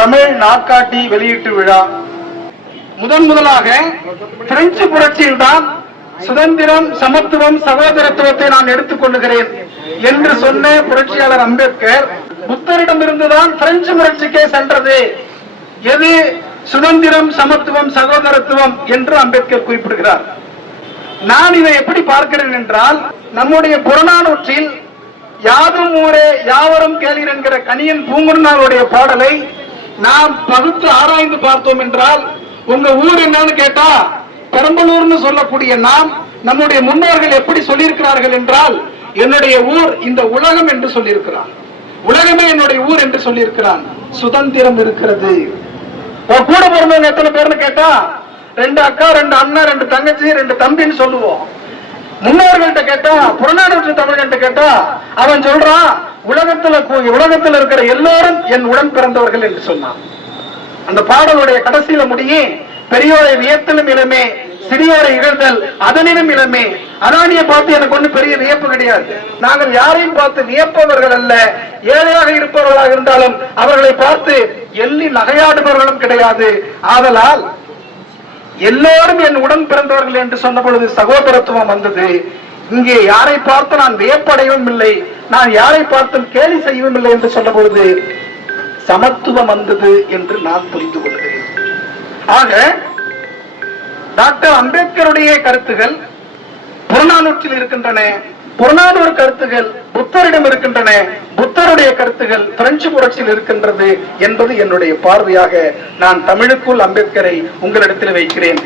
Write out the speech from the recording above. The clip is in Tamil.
தமிழ் நாட்காட்டி வெளியீட்டு விழா. முதலாக பிரெஞ்சு புரட்சியில் தான் சுதந்திரம், சமத்துவம், சகோதரத்துவத்தை நான் எடுத்துக் கொள்ளுகிறேன் என்று சொன்ன புரட்சியாளர் அம்பேத்கர் புத்தரிடமிருந்துதான் பிரெஞ்சு புரட்சிக்கே சென்றது. எது சுதந்திரம், சமத்துவம், சகோதரத்துவம் என்று அம்பேத்கர் குறிப்பிடுகிறார். நான் இதை எப்படி பார்க்கிறேன் என்றால், நம்முடைய புறநானூற்றில் யாதும் ஊரே யாவரும் கேளீர் என்கிற கணியன் பூங்குன்றனாருடைய பாடலை நாம் பகுத்து ஆராய்ந்து பார்த்தோம் என்றால், உங்க ஊர் என்னன்னு கேட்டா பெரம்பலூர்னு சொல்லக்கூடிய நாம், நம்முடைய முன்னோர்கள் எப்படி சொல்லியிருக்கிறார்கள் என்றால், என்னுடைய ஊர் இந்த உலகம் என்று சொல்லியிருக்கிறான். உலகமே என்னுடைய ஊர் என்று சொல்லியிருக்கிறான். சுதந்திரம் இருக்கிறது. கூட பிறந்தவங்க எத்தனை பேர்னு கேட்டா 2 அக்கா, 2 அண்ணா, 2 தங்கச்சி, 2 தம்பின்னு சொல்லுவோம். முன்னோர்கள்ட்ட கேட்டா, புறநானூற்று தமிழ்கிட்ட கேட்டா அவன் சொல்றான், உலகத்துல இருக்கிற எல்லாரும் என் உடன் பிறந்தவர்கள் என்று சொன்னான். அந்த பாடலுடைய கடைசியில முடியே, பெரியோரை வியத்தலும் இளமே, சிறியோரை இகழ்தல் அதனினும் இளமே. அதானியை பார்த்து எனக்கு ஒண்ணு பெரிய வியப்பு கிடையாது. நாங்கள் யாரையும் பார்த்து வியப்பவர்கள் அல்ல. ஏழையாக இருப்பவர்களாக இருந்தாலும் அவர்களை பார்த்து எள்ளி நகையாடுபவர்களும் கிடையாது. ஆதலால் எல்லோரும் என் உடன் பிறந்தவர்கள் என்று சொன்ன பொழுது சகோதரத்துவம் வந்தது. இங்கே யாரை பார்த்து நான் வியப்படையவும் இல்லை, நான் யாரை பார்த்தும் கேலி செய்யவும் இல்லை என்று சொன்ன பொழுது சமத்துவம் வந்தது என்று நான் புரிந்து கொள்கிறேன். ஆக டாக்டர் அம்பேத்கருடைய கருத்துகள் புறநானூற்றில் இருக்கின்றன. புறநானூறு கருத்துகள் புத்தரிடம் இருக்கின்றன. புத்தருடைய கருத்துகள் பிரெஞ்சு புரட்சியில் இருக்கின்றது என்பது என்னுடைய பார்வையாக நான் தமிழுக்குள் அம்பேத்கரை உங்களிடத்தில் வைக்கிறேன்.